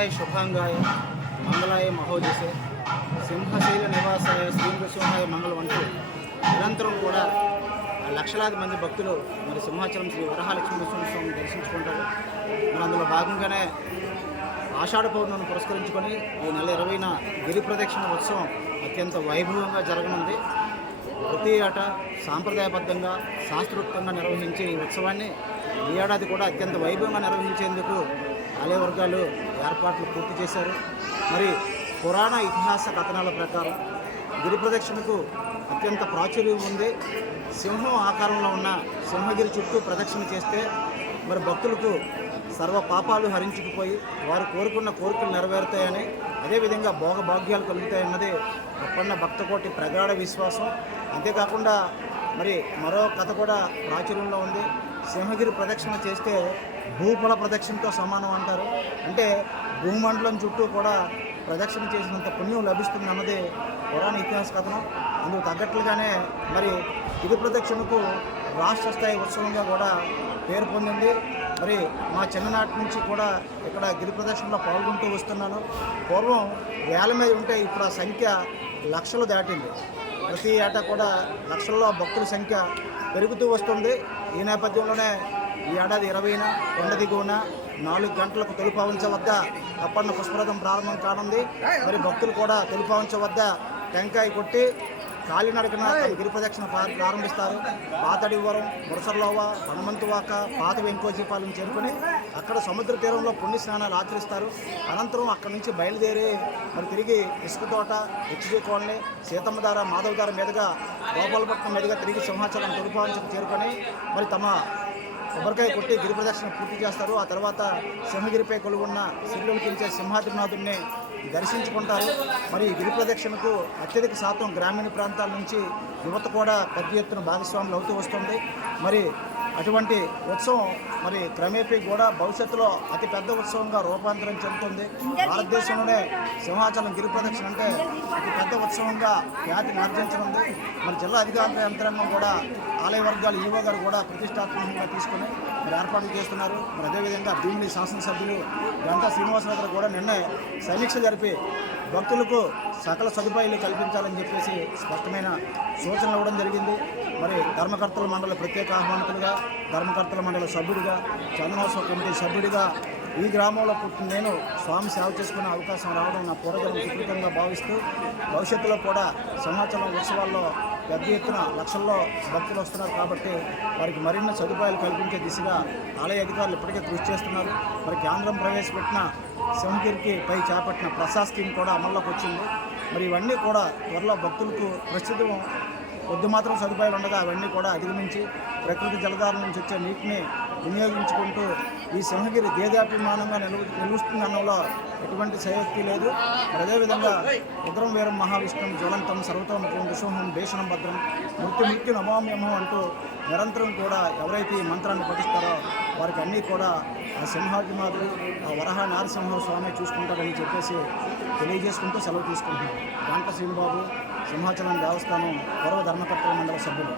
మంగళాయ శుభాంగాయ మంగళాయ మహోజసే సింహశైల నివాసాయ శ్రీ నృసింహాయ మంగళం అంటూ నిరంతరం కూడా లక్షలాది మంది భక్తులు మరి సింహాచలం శ్రీ వరహాలక్ష్మీ నరసింహస్వామిని దర్శించుకుంటారు. మరి అందులో భాగంగానే ఆషాఢ పౌర్ణమిని పురస్కరించుకొని ఈ నెల 20న గిరి ప్రదక్షిణ ఉత్సవం అత్యంత వైభవంగా జరగనుంది. ప్రతి ఏటా సాంప్రదాయబద్ధంగా శాస్త్రోక్తంగా నిర్వహించే ఈ ఉత్సవాన్ని ఈ ఏడాది కూడా అత్యంత వైభవంగా నిర్వహించేందుకు ఆలయ వర్గాలు ఏర్పాట్లు పూర్తి చేశారు. మరి పురాణ ఇతిహాస కథనాల ప్రకారం గిరి ప్రదక్షిణకు అత్యంత ప్రాచుర్యం ఉంది. సింహం ఆకారంలో ఉన్న సింహగిరి చుట్టూ ప్రదక్షిణ చేస్తే మరి భక్తులకు సర్వ పాపాలు హరించుకుపోయి వారు కోరుకున్న కోరికలు నెరవేరుతాయని, అదేవిధంగా భోగభాగ్యాలు కలుగుతాయన్నది ఒప్పన్న భక్తకోటి ప్రగాఢ విశ్వాసం. అంతేకాకుండా మరి మరో కథ కూడా ప్రాచుర్యంలో ఉంది. సింహగిరి ప్రదక్షిణ చేస్తే భూఫల ప్రదక్షిణతో సమానం అంటారు. అంటే భూమండలం చుట్టూ కూడా ప్రదక్షిణ చేసినంత పుణ్యం లభిస్తుంది అన్నది పురాణ ఇతిహాస కథనం. అందుకు తగ్గట్లుగానే మరి గిరి ప్రదక్షిణకు రాష్ట్ర స్థాయి ఉత్సవంగా కూడా పేరు పొందింది. మరి మా చిన్ననాటి నుంచి కూడా ఇక్కడ గిరి ప్రదక్షిణలో పాల్గొంటూ వస్తున్నాను. పూర్వం వేల మీద ఉంటే ఇప్పుడు ఆ సంఖ్య లక్షలు దాటింది. ప్రతి ఏటా కూడా లక్షల్లో భక్తుల సంఖ్య పెరుగుతూ వస్తుంది. ఈ నేపథ్యంలోనే ఈ ఏడాది 20న కొండ దిగువన 4 గంటలకు తొలిపావంచ వద్ద అప్పన్న పుష్పరథం ప్రారంభం కానుంది. మరి భక్తులు కూడా తొలిపావంచ వద్ద టెంకాయ కొట్టి కాలినడకన గిరి ప్రదక్షిణ ప్రారంభిస్తారు. పాతడివరం, మురసర్లోవ, హనుమంతువాక, పాత వెంకోజీపాలెం చేరుకొని అక్కడ సముద్ర తీరంలో పుణ్య స్నానాలు ఆచరిస్తారు. అనంతరం అక్కడి నుంచి బయలుదేరి మరి తిరిగి ఇసుకతోట, హెచ్డి కాలనీ, సీతమ్మధార, మాధవధార మీదుగా గోపాలపట్నం మీదుగా తిరిగి సింహాచలం తొలిపావంచకు చేరుకొని మరి తమ కొబ్బరికాయ కొట్టి గిరి ప్రదక్షిణ పూర్తి చేస్తారు. ఆ తర్వాత సింహగిరిపై కొలువున్న సిరులకించే సింహాద్రినాథుడిని దర్శించుకుంటారు. మరి గిరి ప్రదక్షిణకు అత్యధిక శాతం గ్రామీణ ప్రాంతాల నుంచి యువత కూడా పెద్ద ఎత్తున భాగస్వాములు అవుతూ వస్తుంది. మరి అటువంటి ఉత్సవం మరి క్రమేపీ కూడా భవిష్యత్తులో అతి పెద్ద ఉత్సవంగా రూపాంతరం చెందుతుంది. భారతదేశంలోనే సింహాచలం గిరి ప్రదక్షిణ అంటే అతి పెద్ద ఉత్సవంగా ఖ్యాతిని ఆర్జించనుంది. మరి జిల్లా అధికార యంత్రాంగం కూడా ఆలయ వర్గాలు ఈవో గారు కూడా ప్రతిష్టాత్మకంగా తీసుకుని మరి ఏర్పాట్లు చేస్తున్నారు. మరి అదేవిధంగా భీమిలి శాసనసభ్యులు గంటా శ్రీనివాసరావు గారు కూడా నిన్న సమీక్ష జరిపి భక్తులకు సకల సదుపాయాలు కల్పించాలని చెప్పేసి స్పష్టమైన సూచనలు ఇవ్వడం జరిగింది. మరి ధర్మకర్తల మండలి ప్రత్యేక ఆహ్వానితులుగా, ధర్మకర్తల మండలి సభ్యుడిగా, చందనోత్సవ కమిటీ సభ్యుడిగా ఈ గ్రామంలో పుట్టిన నేను స్వామి సేవ చేసుకునే అవకాశం రావడం నా పూర్వజన్మ సుకృతంగా భావిస్తూ భవిష్యత్తులో కూడా సింహాచలం ఉత్సవాల్లో పెద్ద ఎత్తున లక్షల్లో భక్తులు వస్తున్నారు కాబట్టి వారికి మరిన్ని సదుపాయాలు కల్పించే దిశగా ఆలయ అధికారులు ఇప్పటికే కృషి చేస్తున్నారు. మరి కేంద్రం ప్రవేశపెట్టిన సింహగిరికి పై చేపట్టిన ప్రసాద్ స్కీమ్ కూడా అమల్లోకి వచ్చింది. మరి ఇవన్నీ కూడా త్వరలో భక్తులకు ప్రస్తుతం కొద్ది మాత్రం సదుపాయాలు ఉండగా అవన్నీ కూడా అధిగమించి ప్రకృతి జలధారం నుంచి వచ్చే నీటిని వినియోగించుకుంటూ ఈ సింహగిరి దేదాభిమానంగా నిలుస్తుందన్నలో ఎటువంటి శయోక్తి లేదు. మరి అదేవిధంగా ఉగ్రం వీరం మహావిష్ణుం జ్వలంతం సర్వతోముఖం విశ్వహం భీషణం భద్రం మృత్యు నమామ్యమం అంటూ నిరంతరం కూడా ఎవరైతే ఈ మంత్రాన్ని పఠిస్తారో వారికి అన్నీ కూడా ఆ సింహాద్రినాథుడు, ఆ వరహ నారసింహ స్వామి చూసుకుంటారని చెప్పేసి తెలియజేసుకుంటూ సెలవు తీసుకుంటున్నాం. గంట శ్రీనిబాబు, సింహాచలం దేవస్థానం పూర్వ ధర్మకర్తల మండల సభ్యులు.